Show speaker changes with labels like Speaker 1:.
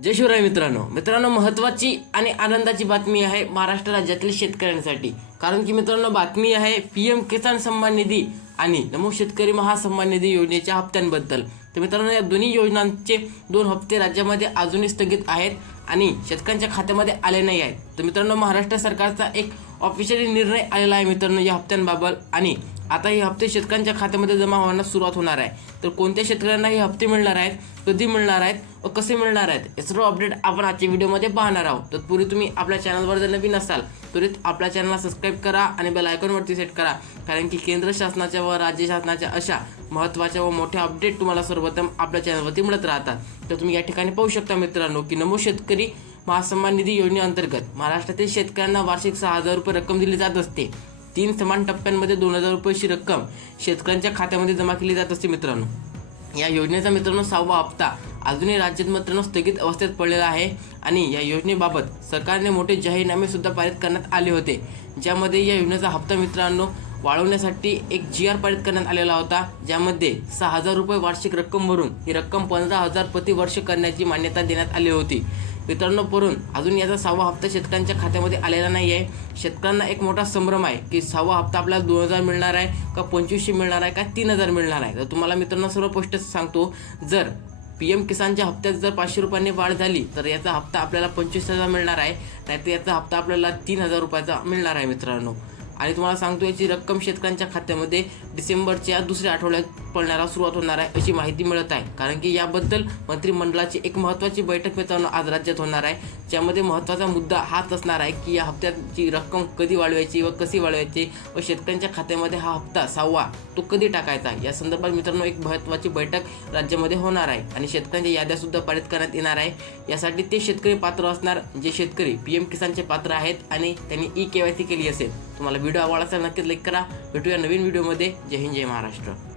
Speaker 1: जय शिवराय मित्रांनो. मित्रांनो महत्त्वाची आणि आनंदाची बातमी आहे महाराष्ट्र राज्यातील शेतकऱ्यांसाठी. कारण की मित्रांनो बातमी आहे पी एम किसान सन्मान निधी आणि नमो शेतकरी महासन्मान निधी योजनेच्या हप्त्यांबद्दल. तर मित्रांनो या दोन्ही योजनांचे दोन हप्ते राज्यामध्ये अजूनही स्थगित आहेत आणि शेतकऱ्यांच्या खात्यामध्ये आले नाही आहेत. तर मित्रांनो महाराष्ट्र सरकारचा एक ऑफिशियली निर्णय आलेला आहे मित्रांनो या हप्त्यांबाबत आणि आता हे हप्ते शेतकऱ्यांच्या खात्यामध्ये जमा होण्यास सुरुवात होणार आहे. तर कोणत्या शेतकऱ्यांना हे हप्ते मिळणार आहेत? कधी मिळणार आहेत? व कसे मिळणार आहेत? हे सर्व अपडेट आपण आजच्या व्हिडिओमध्ये पाहणार आहोत. तत्पूर्वी तुम्ही आपल्या चॅनलवर जर नवीन असाल त्वरित आपल्या चॅनलला सबस्क्राईब करा आणि बेल आयकॉनवरती सेट करा. कारण की केंद्र शासनाच्या व राज्य शासनाच्या अशा महत्त्वाच्या व मोठ्या अपडेट तुम्हाला सर्वप्रथम आपल्या चॅनलवरती मिळत राहतात. तर तुम्ही या ठिकाणी पाहू शकता मित्रांनो की नमो शेतकरी महासन्मान निधी योजनेअंतर्गत महाराष्ट्रातील शेतकऱ्यांना वार्षिक सहा हजार रुपये रक्कम दिली जात असते. तीन समान टप्प्यांमध्ये दोन हजार रुपयेची रक्कम शेतकऱ्यांच्या खात्यामध्ये जमा केली जात असते मित्रांनो. या योजनेचा मित्रांनो सहावा हप्ता अजूनही राज्यात मित्रांनो स्थगित अवस्थेत पडलेला आहे आणि या योजनेबाबत सरकारने मोठे जाहीरनामे सुद्धा पारित करण्यात आले होते. ज्यामध्ये या योजनेचा हप्ता मित्रांनो वाढवण्यासाठी एक जी आर पारित करण्यात आलेला होता. ज्यामध्ये सहा हजार रुपये वार्षिक रक्कम भरून ही रक्कम पंधरा हजार प्रति वर्ष करण्याची मान्यता देण्यात आली होती. मित्रांनो परून अजून याचा सहावा हप्ता शेतकऱ्यांच्या खात्यामध्ये आलेला नाही आहे शेतकऱ्यांना एक मोठा संभ्रम आहे की सहावा हप्ता आपल्याला दोन हजार मिळणार आहे का पंचवीसशे मिळणार आहे का तीन हजार मिळणार आहे? तर तुम्हाला मित्रांनो सर्व स्पष्ट सांगतो. जर पी एम किसानच्या हप्त्यात जर पाचशे रुपयांनी वाढ झाली तर याचा हप्ता आपल्याला पंचवीस हजार मिळणार आहे. नाहीतर याचा हप्ता आपल्याला तीन हजार रुपयाचा मिळणार आहे मित्रांनो. आणि तुम्हाला सांगतो याची रक्कम शेतकऱ्यांच्या खात्यामध्ये डिसेंबरच्या दुसऱ्या आठवड्यात पळण्याला सुरुवात होणार आहे अशी माहिती मिळत आहे. कारण की याबद्दल मंत्रिमंडळाची एक महत्त्वाची बैठक मित्रांनो आज राज्यात होणार आहे. ज्यामध्ये महत्त्वाचा मुद्दा हाच असणार आहे की या हप्त्याची रक्कम कधी वाढवायची व कशी वाढवायची व शेतकऱ्यांच्या खात्यामध्ये हा हप्ता सहावा तो कधी टाकायचा? या संदर्भात मित्रांनो एक महत्त्वाची बैठक राज्यामध्ये होणार आहे आणि शेतकऱ्यांच्या याद्या सुद्धा पारित करण्यात येणार आहे. यासाठी ते शेतकरी पात्र असणार जे शेतकरी पी एम किसानचे पात्र आहेत आणि त्यांनी ई के वाय सी केली असेल. तुम्हाला व्हिडिओ आवडला असेल नक्कीच लाईक करा. भेटूया नवीन व्हिडिओमध्ये. जय हिंद जय महाराष्ट्र.